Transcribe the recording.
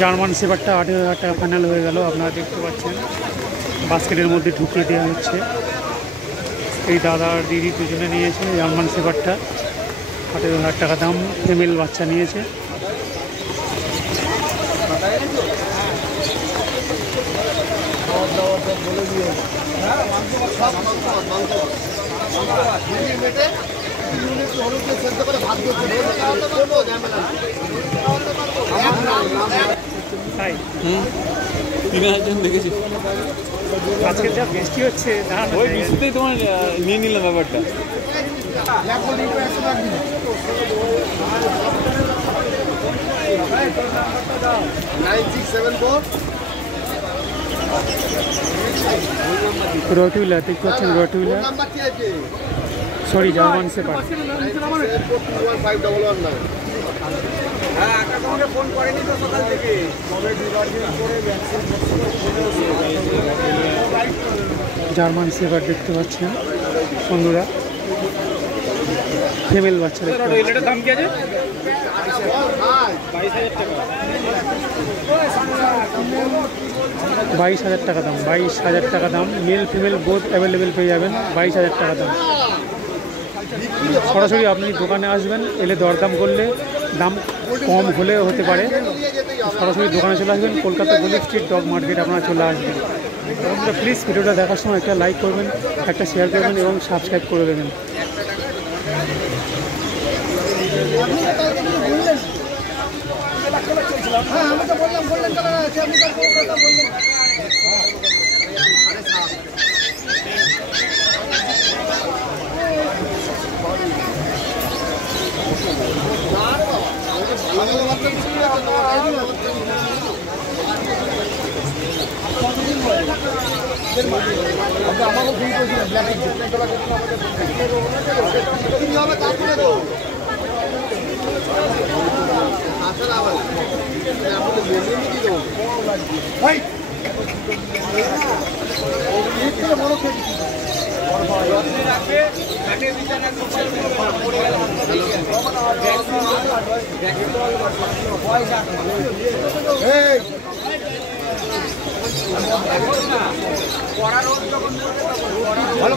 German শেপার্ডটা 18,000 টাকা final হয়ে গেল। আপনারা দেখতে পাচ্ছেন বাস্কেটের মধ্যে ঢুকিয়ে দেওয়া হচ্ছে। এই দাদা আর দিদি দুজনে নিয়েছে জার্মান শেপার্ডটা, 18,000 টাকা দাম। ফিমেল বাচ্চা নিয়েছে। তাই দেখেছি আজকে যা বৃষ্টি হচ্ছে, ওই বৃষ্টিতেই তোমার নিয়ে নিলাম ব্যাপারটা। রটুইলার দেখতে পাচ্ছেন, Rottweiler sorry German shepherd. German shepherd দেখতে পাচ্ছেন বন্ধুরা, ফিমেল বাচ্চা। দাম কি আছে? 22,000 টাকা দাম। 22,000 টাকা দাম। মেল ফিমেল বোথ অ্যাভেলেবেল পেয়ে যাবেন। 22,000 টাকা দাম। সরাসরি আপনি দোকানে আসবেন, এলে দরদাম করলে দাম কম হলেও হতে পারে। সরাসরি দোকানে চলে আসবেন, কলকাতা গলি স্ট্রিট ডগ মার্কেট আপনারা চলে আসবেন। আপনারা প্লিজ ভিডিওটা দেখার সময় একটা লাইক করবেন, একটা শেয়ার করবেন এবং সাবস্ক্রাইব করে দেবেন। ভালো